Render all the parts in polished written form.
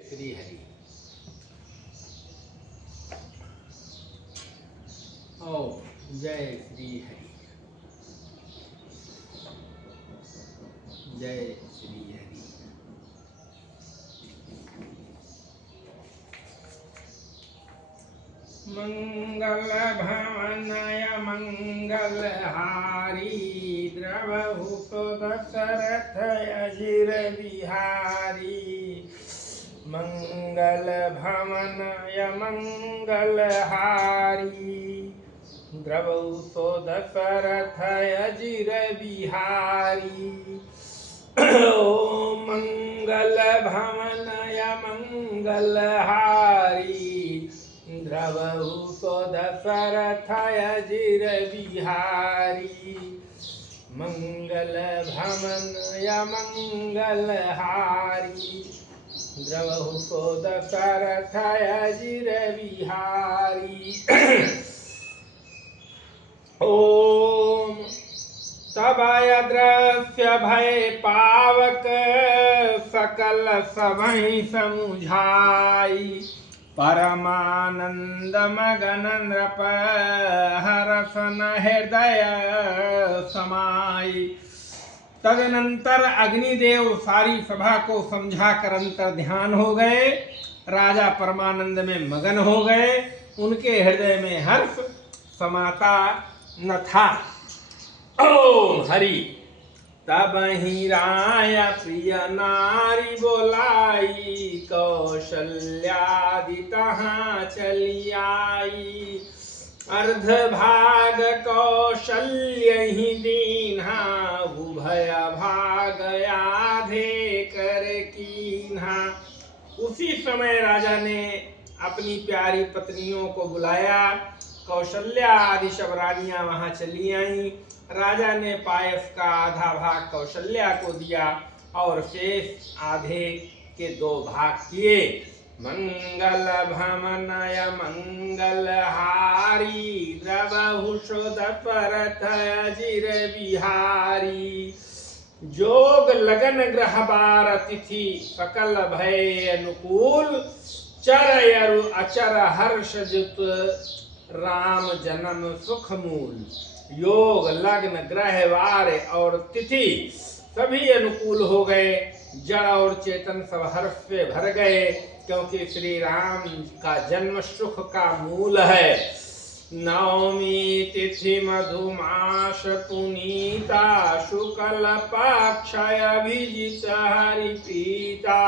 श्री हरि। ओम जय श्री हरि। जय श्री हरि। मंगल भवनय मंगलहारी द्रवहुतो दशरथ अजिर बिहारी। मंगल भवनय मंगलहारी द्रवहुतो दशरथ अजिर बिहारी। ओम मंगल भवनय मंगलहारी द्रवहुतो दशरथ अजिर बिहारी। मंगल भवनय मंगलहारी द्रवहुतो दशरथ अजिर बिहारी। ओम तबय दृश्य भय पावक सकल सबहि समुझाई। परमानंद मगन नृप हरसन हृदय समाई। तदनंतर अग्निदेव सारी सभा को समझा कर अंतर ध्यान हो गए। राजा परमानंद में मगन हो गए। उनके हृदय में हर्ष समाता न था। ओम हरि। तब ही राय प्रिय नारी बोलाई कौशल्यादि तहाँ चली आई। अर्ध भाग कौशल्य ही दीन्हा उभय भाग आधे कर कीन्हा। उसी समय राजा ने अपनी प्यारी पत्नियों को बुलाया। कौशल्या आदि सब रानियां वहां चली आईं। राजा ने पायस का आधा भाग कौशल्या को दिया और शेष आधे के 2 भाग किए। मंगल भवनय मंगलहारी द्रवहुतो दशरथ अजिर बिहारी। जोग लगन ग्रह बार तिथि सकल भय अनुकूल। चर यरु अचर हर्ष जुत राम जन्म सुख मूल। योग लग्न ग्रह वार और तिथि सभी अनुकूल हो गए। जड़ और चेतन सब हर्ष से भर गए क्योंकि श्री राम का जन्म सुख का मूल है। नवमी तिथि मधुमास पुनीता शुक्ल पक्ष अभिजित हरि प्रीता।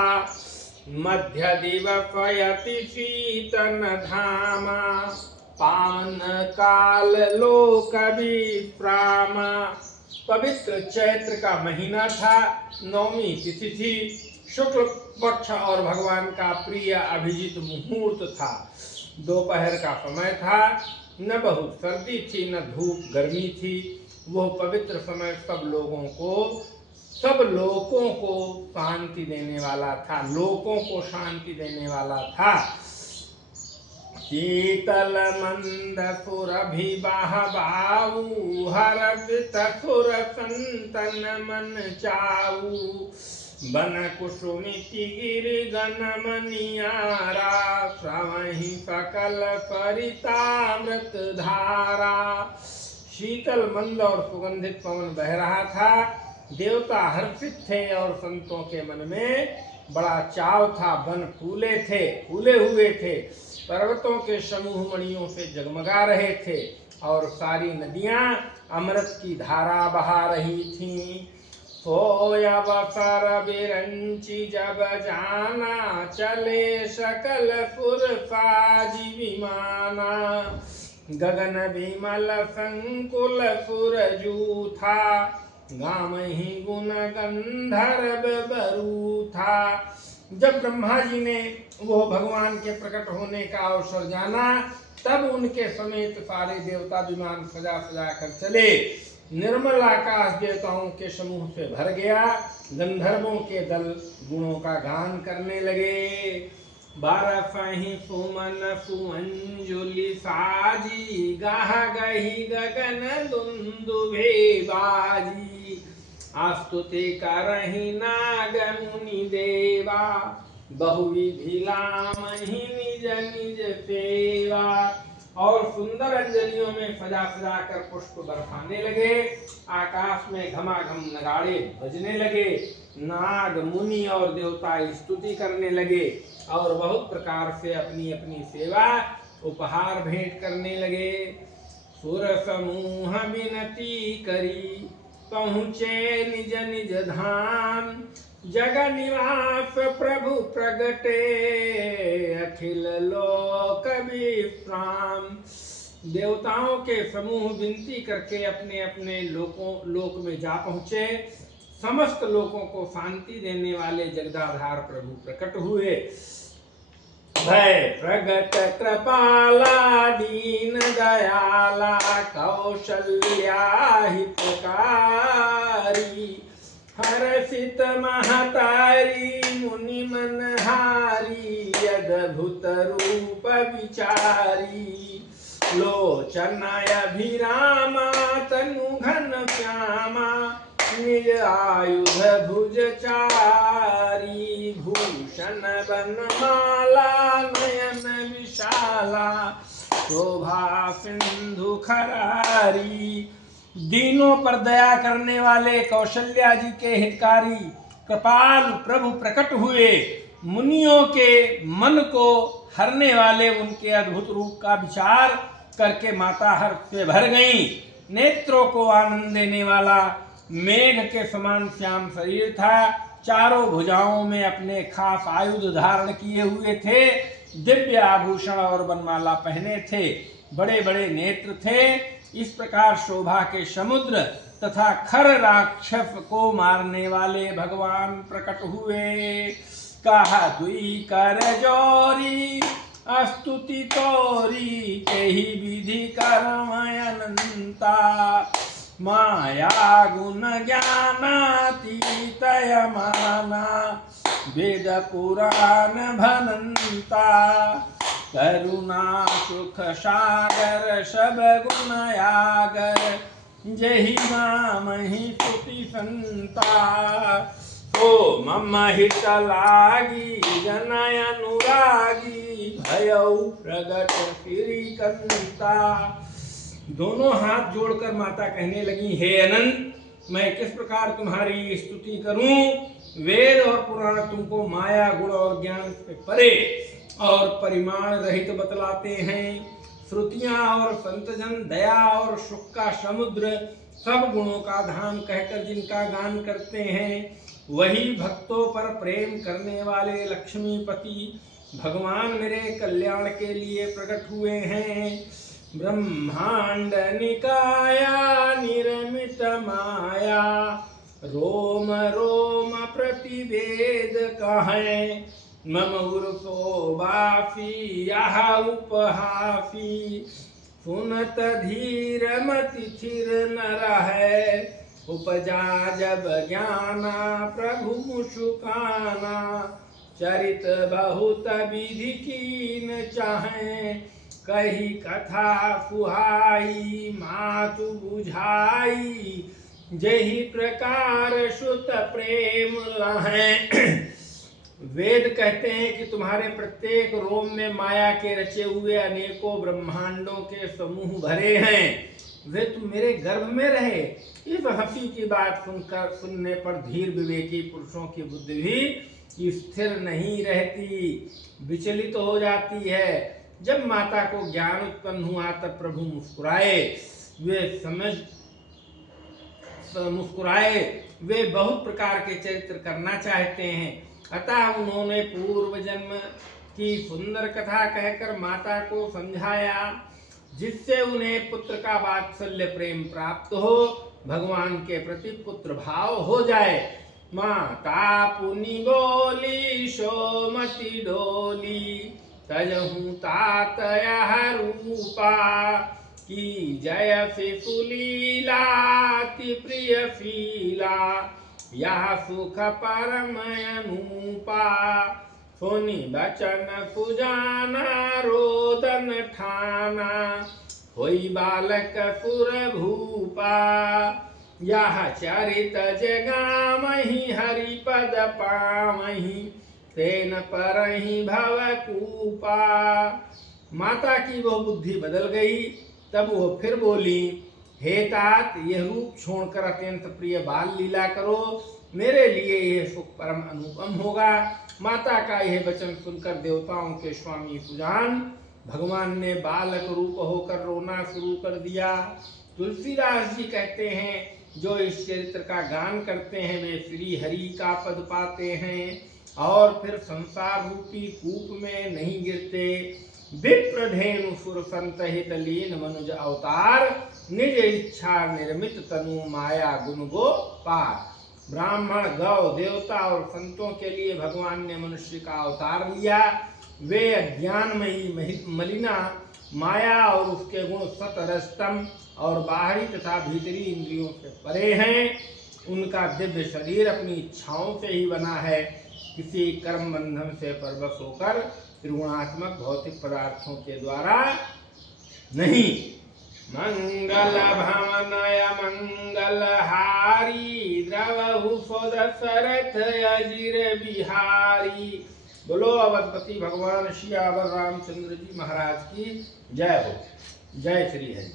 मध्य दिवस यति शीतन धामा पावन काल लोक विश्रामा। पवित्र चैत्र का महीना था। नवमी तिथि थी। शुक्ल पक्ष और भगवान का प्रिय अभिजीत मुहूर्त था। दोपहर का समय था। न बहुत सर्दी थी न धूप गर्मी थी। वह पवित्र समय सब लोगों को शांति देने वाला था। लोगों को शांति देने वाला था। शीतल मंद सुरभिवाह बाऊ हर्षित सुर संतन मन चाऊ। बन कुसुमिति गिरि गण मनियारा श्रवहि सकल सरितामृत धारा। शीतल मंद और सुगंधित पवन बह रहा था। देवता हर्षित थे और संतों के मन में बड़ा चाव था। वन फूले हुए थे। पर्वतों के समूह मणियों से जगमगा रहे थे और सारी नदियां अमृत की धारा बहा रही थीं। सोय अवसर बिरंची जब जाना चले सकल सुर साजी विमाना। गगन विमल संकुल सुर जूथा गामहि गुण गंधर्व बरू था। जब ब्रह्मा जी ने वो भगवान के प्रकट होने का अवसर जाना तब उनके समेत सारे देवता विमान सजा सजा कर चले। निर्मल आकाश देवताओं के समूह से भर गया। गंधर्वों के दल गुणों का गान करने लगे। बरसहि सुमन सुमंजुलि साजी गाह गही गगन दुंदुभे बाजी। आस्तुति करहि नाग मुनि देवा बहुविधि लामहि निज निज सेवा। और सुंदर अंजलियों में सजा सजा कर पुष्प बरसाने लगे। आकाश में घमाघम नगाड़े बजने लगे। नाग मुनि और देवता स्तुति करने लगे और बहुत प्रकार से अपनी अपनी सेवा उपहार भेंट करने लगे। सुर समूह विनती करी पहुँचे निज निज धाम। जग निवास प्रभु प्रगटे अखिल लोक विश्राम। देवताओं के समूह विनती करके अपने अपने लोक में जा पहुँचे। समस्त लोगों को शांति देने वाले जगदाधार प्रभु प्रकट हुए। भय प्रगट कृपाला दीन दयाला कौशल्या हितकारी। हर्षित महतारी मुनि मनहारी अद्भुत रूप विचारी। लोचन अभिरामा तनु घन श्यामा निज आयुध भुज चारी। भूषण बनमाला नयन विशाला शोभा सिंधु खरारी। दीनों पर दया करने वाले कौशल्या जी के हितकारी कृपाल प्रभु प्रकट हुए। मुनियों के मन को हरने वाले उनके अद्भुत रूप का विचार करके माता हर्ष से भर गईं। नेत्रों को आनंद देने वाला मेघ के समान श्याम शरीर था। चारों भुजाओं में अपने खास आयुध धारण किए हुए थे। दिव्य आभूषण और बनमाला पहने थे। बड़े बड़े नेत्र थे। इस प्रकार शोभा के समुद्र तथा खर राक्षस को मारने वाले भगवान प्रकट हुए। कहा दुई कर जोरी स्तुति तोरी केहि विधि कर्म अनंता। माया गुण ज्ञानातीत माना वेद पुराण भनंता। करुणा सुख सागर सब गुण आगर जहि मामहि स्तुति संता। ओ मम हित लागी जनय अनुरागी भयउ प्रगट श्री कंता। दोनों हाथ जोड़कर माता कहने लगी, हे अनंत, मैं किस प्रकार तुम्हारी स्तुति करूं। वेद और पुराण तुमको माया गुण और ज्ञान से परे और परिमाण रहित बतलाते हैं। श्रुतियां और संतजन दया और सुख का समुद्र सब गुणों का धाम कहकर जिनका गान करते हैं, वही भक्तों पर प्रेम करने वाले लक्ष्मीपति भगवान मेरे कल्याण के लिए प्रकट हुए हैं। ब्रह्मांड निकाया निर्मित माया रोम रोम प्रतिवेद कहें। मम उर्फो बाफी यह उपहाफी सुनत धीर मति थिर न रहे। उपजा जब ज्ञाना प्रभु मुस्काना चरित बहुत विधि कीन चाहे। कही कथा सुहाई मातु बुझाई जही प्रकार सुत प्रेम लहें। वेद कहते हैं कि तुम्हारे प्रत्येक रोम में माया के रचे हुए अनेकों ब्रह्मांडों के समूह भरे हैं। वे तुम मेरे गर्भ में रहे। इस हंसी की बात सुनने पर धीर विवेकी पुरुषों की बुद्धि भी स्थिर नहीं रहती, विचलित हो जाती है। जब माता को ज्ञान उत्पन्न हुआ तब प्रभु मुस्कुराए। वे बहुत प्रकार के चरित्र करना चाहते हैं, अतः उन्होंने पूर्व जन्म की सुंदर कथा कहकर माता को समझाया, जिससे उन्हें पुत्र का वात्सल्य प्रेम प्राप्त हो, भगवान के प्रति पुत्र भाव हो जाए। माता पुनि बोली सोमति डोली तजहु तात यह रूपा। की जय शिशुलीलाति प्रिय शीला यह सुख परम अनूपा। सुनि बचन सुजाना रोदन ठाना होई बालक सुर भूपा। यह चरित जगामहि हरिपद पामहि तेन परहि भव कूपा। माता की वो बुद्धि बदल गई। तब वो फिर बोली, हे तात, यह रूप छोड़कर अत्यंत प्रिय बाल लीला करो, मेरे लिए यह सुख परम अनुपम होगा। माता का यह वचन सुनकर देवताओं के स्वामी कुजान भगवान ने बालक रूप होकर रोना शुरू कर दिया। तुलसीदास जी कहते हैं, जो इस चरित्र का गान करते हैं वे श्री हरि का पद पाते हैं और फिर संसार रूपी कूप में नहीं गिरते। विप्रधेनु सुर संत हित लीन मनुज अवतार, निज इच्छा निर्मित तनु माया गुण गो पार। ब्राह्मण, गौ, देवता और संतों के लिए भगवान ने मनुष्य का अवतार लिया। वे अज्ञानमयी मलिना माया और उसके गुण सत रजतम और बाहरी तथा भीतरी इंद्रियों से परे हैं। उनका दिव्य शरीर अपनी इच्छाओं से ही बना है, किसी कर्म बंधन से परवश होकर त्रिगुणात्मक भौतिक पदार्थों के द्वारा नहीं। मंगल भवनय मंगलहारी, द्रवहु दशरथ अजिर बिहारी। बोलो अवधपति भगवान सियावर रामचंद्र जी महाराज की जय हो। जय श्री हरि।